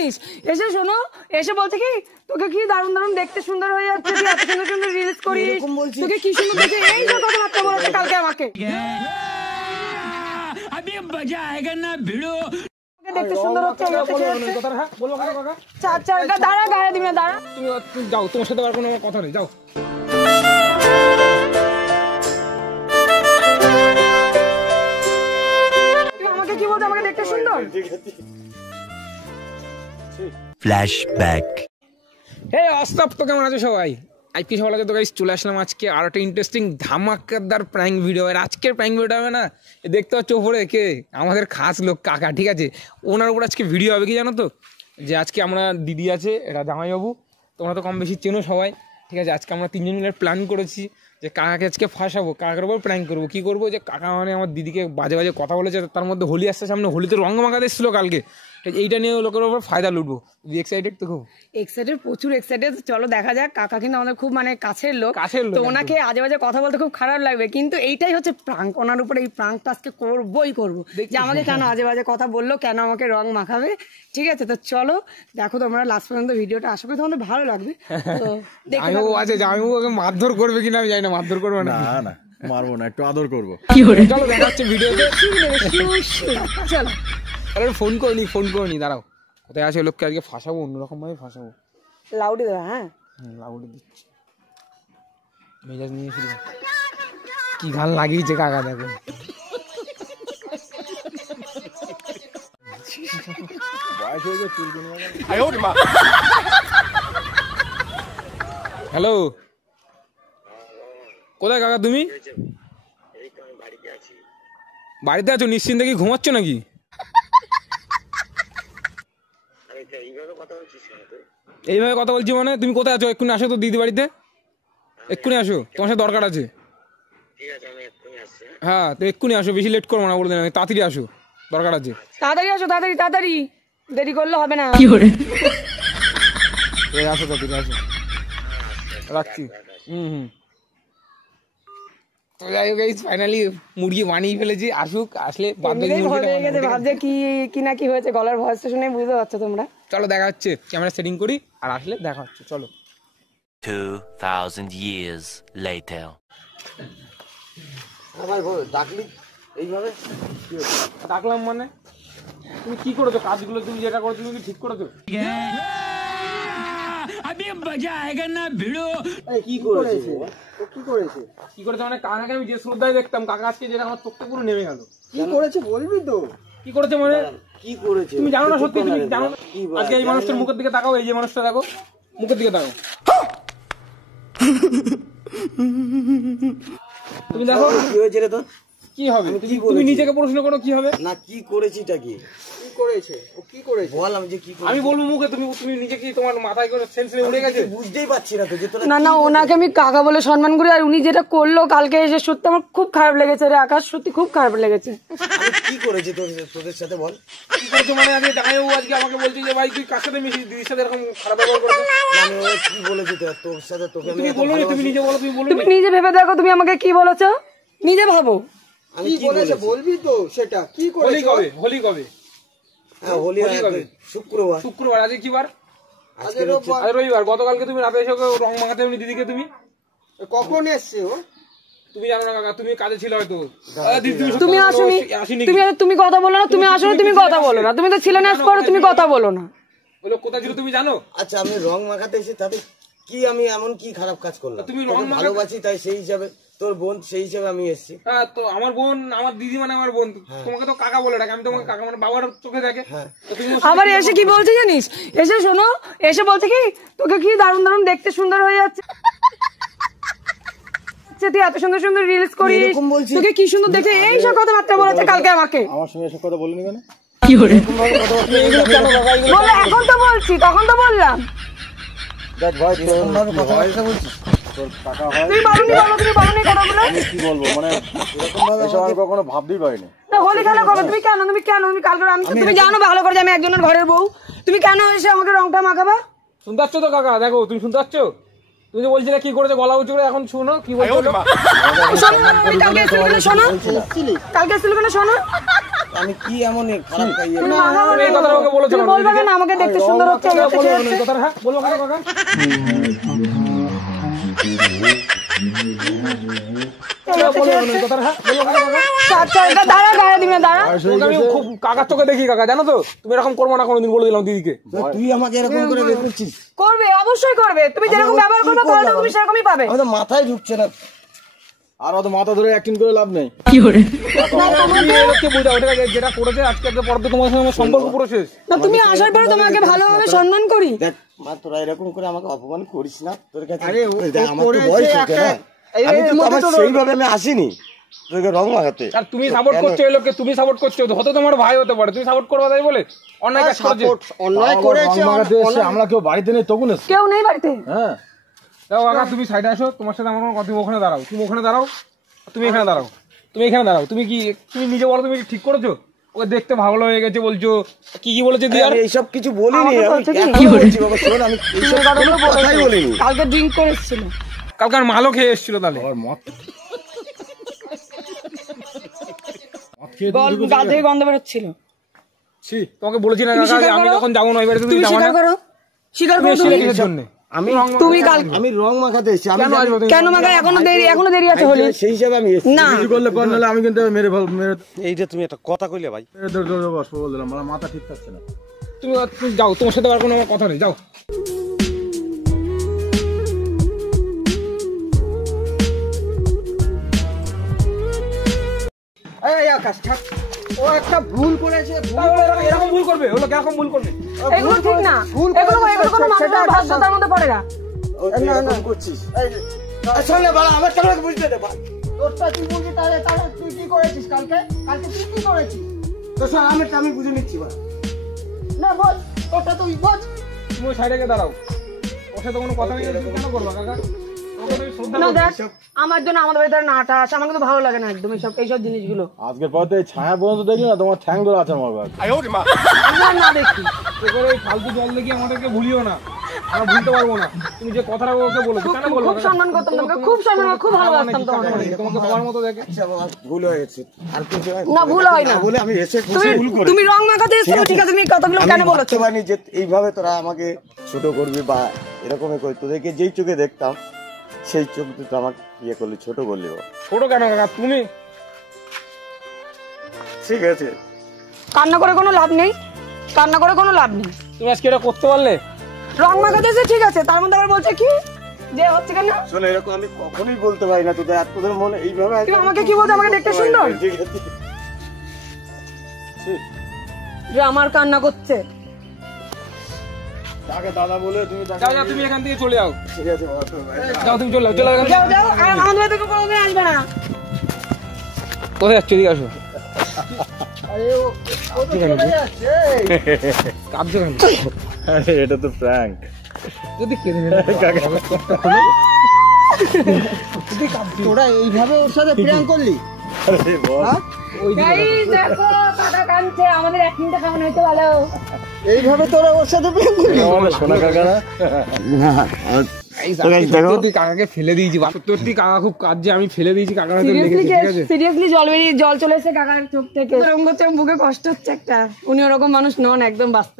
জানিস? এসে শোনো, এসে বলছে কি তোকে কি দারুণ দারুণ দেখতে সুন্দর হয়ে যাচ্ছে, তুই এত সুন্দর সুন্দর রিলস করিস, তোকে কি সুন্দর দেখে এই যে কথাবার্তা বলেছে কালকে আমাকে। দেখতে সুন্দর হচ্ছে, দাঁড়া গায়ে দিবি না, দাঁড়া। তুমি যাও, তোমার সাথে আর কোনো কথা নেই, যাও। আমাকে কি বলতো আমাকে দেখতে সুন্দর? ফ্ল্যাশব্যাক। হে অস্তাব, তো কেমন আছো সবাই? আজকে সকালে তো গাইস চলে আসলাম আজকে আর একটা ইন্টারেস্টিং ধামাকাদার প্র্যাঙ্ক ভিডিও। আর আজকের প্র্যাঙ্ক ভিডিওটা হবে না, দেখতে পাচ্ছ ওপরে কে, আমাদের খাস লোক কাকা, ঠিক আছে? ওনার উপর আজকে ভিডিও হবে কি জানো তো, যে আজকে আমরা দিদি আছে, এটা জামাইবাবু, তোমরা তো কম বেশি চেনো সবাই, ঠিক আছে? আজকে আমরা তিনজন মিলে প্ল্যান করেছি যে কাকাকে আজকে ফাঁসাবো, কাকার উপর প্র্যাঙ্ক করবো। কী করবো, যে কাকা মানে আমার দিদিকে বাজে বাজে কথা বলেছে, তার মধ্যে হোলি আসছে সামনে, হোলিতে রং মাখাতে এসেছিলো কালকে, এইটা নিয়ে লোকের উপর ফায়দা লুটবো। এক্সাইটেড তো খুব? এক্সাইটেড, প্রচুর এক্সাইটেড। চলো দেখা যাক। কাকা কিন্তু আমাদের খুব মানে কাছের লোক, তো ওনাকে আজে বাজে কথা বলতে খুব খারাপ লাগবে, কিন্তু এইটাই হচ্ছে প্রাঙ্ক। ওনার উপরে এই প্রাঙ্কটা আজকে করবোই করবো, যে আমাকে কেন আজে বাজে কথা বললো, কেন আমাকে রং মাখাবে, ঠিক আছে? তো চলো দেখো তোমরা লাস্ট পর্যন্ত ভিডিওটা, আশা করি তোমাদের ভালো লাগবে। তো জামাইবাবু আছে, জামাইবাবু ওকে মারধর করবে কিনা আমি জানি না, মারধর করবে না? না মারবো না, একটু আদর করবো। চলো দেখা হচ্ছে ভিডিওতে। চলো। আরে ফোন করিনি, দাঁড়াও। কোথায় আছে লোককে আজকে ফাঁসাবো, অন্যরকম ভাবে ফাঁসাবো। লাউডি দেবা? হ্যাঁ লাউডি দিচ্ছি, মেজাজ নিয়েছিল। কি গান লাগিয়েছে কাকা, দেখো। হ্যালো, কোথায় কাকা তুমি? বাড়িতে আছো? নিশ্চিন্তে কি ঘুমাচ্ছ নাকি? এইভাবে কথা বলছি মানে? তুমি কোথায় আছো? এক্ষুনি আসো তো দিদি বাড়িতে, এক্ষুনি আসো, তোমার সাথে দরকার আছে। হ্যাঁ তো এক্ষুনি আসো, বেশি লেট করবো না, বলে দিলাম, তাড়াতাড়ি আসো, দরকার আছে। তাড়াতাড়ি আসো, তাড়াতাড়ি তাড়াতাড়ি, দেরি করলে হবে না। আসো তাড়াতাড়ি আসো, রাখছি। তো যাই হোক ফাইনালি মুরগি বানিয়ে ফেলেছি, আসুক, আসলে ভাবছে কি না কি হয়েছে, গলার ভয়েসটা শুনে বুঝতে পারছো তোমরা। চলো দেখা হচ্ছে, ক্যামেরা সেটিং করি, আর আসলে দেখা হচ্ছে, চলো। 2000 years later. ডাকলি এইভাবে? ডাকলাম মানে? তুমি কি করেছো কাজগুলো? তুমি যেটা করেছো তুমি কি ঠিক করেছো? কি করেছে মানে? কাকাকে আমি যে শ্রদ্ধায় দেখতাম, কাকা আজকে যেটা আমার চোখটা পুরো নেমে গেল। কি করেছে বলবি তো? কি করেছে মানে? কি করেছে তুমি জানো না? সত্যি তুমি জানো না? আজকে এই মানুষটার মুখের দিকে তাকাও, এই যে মানুষটা দেখো, মুখের দিকে তাকাও, তুমি দেখো কি হয়েছে রে তোর? কি হবে? তুমি নিজেকে প্রশ্ন করো কি হবে না। কি করেছিটা কি করেছে? ও কি করেছে বল, আমি যে কি করেছি আমি বলবো মুখে, তুমি নিজে কি তোমার মাথায় করে সেন্স উড়ে গেছে? বুঝতেই পারছি না তো যে তোরা। না না, ওনাকে আমি কাকা বলে সম্মান করি, আর উনি যেটা করলো কালকে এসে সত্যি আমার খুব খারাপ লেগেছে রে আকাশ, সত্যি খুব খারাপ লেগেছে। কি করেছে তোদের সাথে বল? কি করেছে মানে? আমি জামাইবাবু আজকে আমাকে বলছি যে ভাই তুই কার সাথে মিশিস, দিদির সাথে এরকম খারাপ ব্যবহার করেছে। আমি ও কি বলেছি তোর সাথে? তোকে তুমি বলো নি, তুমি নিজে বলো, তুমি নিজে ভেবে দেখো, তুমি আমাকে কি বলেছো, নিজে ভাবো। আমি কি বলেছি বলবি তো? সেটা কি করেছে? হোলি কবে? হ্যাঁ হোলি শুক্রবার। আজকে কি বার? আজকে রবিবার। গতকালকে তুমি রাতে এসে রং মাখাতে এমনি দিদিকে, তুমি কখন এসছে ও? তুমি জানো না কাকা, তুমি কাজে ছিল হয়তো। তুমি আসোনি, তুমি কথা বলো না, তুমি আসো, তুমি কথা বলো না, তুমি তো ছিলে না, তুমি কথা বলো না। ওই লোক কোথায় ছিল তুমি জানো? আচ্ছা আমি রং মাখাতে এসে তাতে কি আমি এমন কি খারাপ কাজ করলাম? তুমি ভালোবাসি তাই সেই হিসাবে, তোর বোন সেই হিসাবে আমি এসেছি। হ্যাঁ তো আমার বোন, আমার দিদি মানে আমার বোন, তোমাকে তো কাকা বলে ডাকে, আমি তোমাকে কাকা মানে বাবার চোখে দেখে। আবার এসে কি বলছে জানিস? এসে শোনো, এসে বলছে কি তোকে কি দারুণ দারুণ দেখতে সুন্দর হয়ে যাচ্ছে, তুই এত সুন্দর সুন্দর রিলস করিস, তোকে কি সুন্দর দেখতে, এই সব কথাবার্তা বলেছে কালকে আমাকে। আমার সঙ্গে এসব কথা বলিনি কেন? কি করে বলে? এখন তো বলছি, তখন তো বললাম। দেখ ভাই এরকম ভাবে কথাবার্তা বলছিস, তোর টাকা হয় তুমি বারুনি বলো, তুমি বারুনি কথাগুলো আমি কি বলবো মানে? এরকম ভাবে এসব আমি কখনো ভাবতেই পারিনি। না হোলি খেলা করবে তুমি কেন? তুমি কালকে আমি, তুমি জানো ভালো করে যে আমি একজনের ঘরের বউ, তুমি কেন এসে আমাকে রংটা মাখাবা? শুনতে পাচ্ছ তো কাকা? দেখো তুমি শুনতে পাচ্ছ? তুমি যে বলছিলে কি করেছে গলা উঁচু করে, এখন শুনো কি বলছো। কালকে এসেছিল কেন শোনো, কালকে এসেছিল কেন শোনো, আমি কি এমন খারাপ খাইয়ে তুমি মাথা তুমি এই কথাটা ওকে বলেছো তুমি বলবে কেন আমাকে দেখতে সুন্দর হচ্ছে এই হচ্ছে, সেই হচ্ছে। কথাটা হ্যাঁ বলবো কেন কাকা আচ্ছা এটা দাঁড়া গায়ে দিবে দাঁড়া তোকে আমি খুব কাকার চোখে দেখি কাকা জানো তো তুমি এরকম করবো না কোনোদিন বলে দিলাম দিদিকে তুই আমাকে এরকম করে বের করছিস করবে অবশ্যই করবে তুমি যেরকম ব্যবহার করবে তাহলে তুমি সেরকমই পাবে আমাদের মাথায় ঢুকছে না আর অত মাথা ধরে অ্যাক্টিং করে লাভ নেই। যেটা করেছে আজকে পর তো তোমার সঙ্গে আমার সম্পর্ক পুরো শেষ না তুমি আসার পরে তোমাকে ভালোভাবে সম্মান করি দেখ মা তোরা এরকম করে আমাকে অপমান করিস না তোর কাছে আরে দেখ, আমার তো বয়স হয়েছে না আমি তো আমার সেইভাবে আমি আসিনি তোকে রং মাখাতে আর তুমি সাপোর্ট করছো এই লোককে তুমি সাপোর্ট করছো হয়তো তোমার ভাই হতে পারে তুমি সাপোর্ট করবা তাই বলে অন্যায় কাজ করছে অন্যায় করেছে আমরা কেউ বাড়িতে নেই তখন এসে কেউ নেই বাড়িতে হ্যাঁ দেখো কাকা তুমি সাইডে আসো তোমার সাথে আমার কোনো কথা ওখানে দাঁড়াও তুমি ওখানে দাঁড়াও তুমি এখানে দাঁড়াও তুমি এখানে দাঁড়াও তুমি কি তুমি নিজে বলো তুমি কি ঠিক করেছো ওকে দেখতে ভালো হয়ে গেছে বলছো কি কি বলেছে দিয়ে আমি এইসব কিছু বলিনি আমাকে আমি বলছে কি? এখনো বলছি বাবা শোন আমি এইসব কোনো কথাই বলিনি কালকে ড্রিঙ্ক করেছিল কালকে আর মালও খেয়ে এসেছিল তাহলে গা থেকে গন্ধ বেরোচ্ছিল তোমাকে বলেছি না তুমি কাকা স্বীকার আমি করো? যখন যাবো না এবারে তুমি তুমি যাবো স্বীকার না করো স্বীকার করো তুমি তুমি কিসের জন্য আমি তুমি কাল আমি রং মাখাতে এসেছি আমি কেন আসবো তুমি? কেন মাগা এখনো দেরি আছে হোলি সেই হিসাবে আমি এসেছি না কিছু করলে কর নাহলে আমি কিন্তু মেরে এইটা তুমি একটা কথা কইলে ভাই বসবো বলে দিলাম আমার মাথা ঠিক থাকছে না। তুমি তুমি যাও তোমার সাথে আর কোনো আমার কথা নেই যাও এই আকাশ থাক ও একটা ভুল করেছে এরকম ভুল করবে ওগুলো এরকম ভুল করবে এগুলো ঠিক না এগুলো কোনো মানুষের ভাষ্যতার মধ্যে পড়ে না না না করছিস শোন না বাবা আমার কেন বুঝতে দে ভাই তোরটা তুই বুঝি তাহলে তুই কি করেছিস কালকে তুই কি করেছিস তো স্যার আমি বুঝে নিচ্ছি ভাই না বল তোরটা তুই বল তুমি সাইডে গিয়ে দাঁড়াও ওর সাথে কোনো কথা নেই তুমি কেন করবা কাকা ওকে তুমি শ্রদ্ধা না করো। দেখ আমার জন্য আমাদের বাড়িতে নাটা আসে আমার কিন্তু ভালো লাগে না একদম এইসব জিনিসগুলো আজকের পর থেকে ছায়া পর্যন্ত দেখলি না তোমার ঠ্যাং ধরে আছে আমার ব্যাগ আমরা না দেখি এবারে ওই ফালতু জল দেখি আমাদেরকে ভুলিও না আমরা ভুলতে পারবো না তুমি যে কথাটা ওকে বলেছো কেন বলবো খুব সম্মান করতাম তোমাকে খুব সম্মান খুব ভালোবাসতাম তোমাকে তোমাকে বাবার মতো দেখে আচ্ছা বাবা ভুল হয়ে গেছে আর কিছু না ভুল হয় না বলে আমি এসে ভুল করে তুমি রং মাখাতে এসেছো ঠিক আছে তুমি কথাগুলো কেন আমি বলেছো ভাবতে পারিনি যে এইভাবে তোরা আমাকে ছোট করবি বা এরকমই করি তোদেরকে যেই চোখে দেখতাম সেই চোখ দুটো আমাকে ইয়ে করলি ছোট করলি বাবা। ছোট কেন কাকা তুমি ঠিক আছে কান্না করে কোনো লাভ নেই তুমি আজকে এটা করতে পারলে রং মাখাতে এসে ঠিক আছে তার মধ্যে আবার বলছে কি যে হচ্ছে কেন শোনো এরকম আমি কখনোই বলতে পারি না তোদের আর তোদের মনে এইভাবে তুমি আমাকে কি বলছো আমাকে দেখতে সুন্দর ঠিক আছে যে আমার কান্না করছে তাকে দাদা বলে তুমি তাকে যাও যাও তুমি এখান থেকে চলে যাও ঠিক আছে বাবা, তোর ভাই। যাও তুমি চলে যাও এখান থেকে। যাও যাও আর আমাদের বাড়িতে কেউ কোনোদিন আসবে না কোথায় যাচ্ছ এদিকে আসো কাঁদছো কেন আরে এটা তো প্র্যাঙ্ক যদি কেঁদে নেবে তোরা এইভাবে ওর সাথে প্র্যাঙ্ক করলি আরে বল। গাইস দেখো কাটা কাঁদছে আমাদের এক মিনিটে খাওয়ানো হইতে ভালো এইভাবে তোরা ওর সাথে প্র্যাঙ্ক করলি আমার সোনা কাকা না সত্যি কাকাকে ফেলে দিয়েছি সত্যি কাকা খুব কাঁদছে আমি ফেলে দিয়েছি কাকার হাতে লেগেছে ঠিক আছে সিরিয়াসলি জল চলে এসে কাকার চোখ থেকে এরকম করছে বুকে কষ্ট হচ্ছে একটা উনি ওরকম মানুষ নন একদম বাস্তব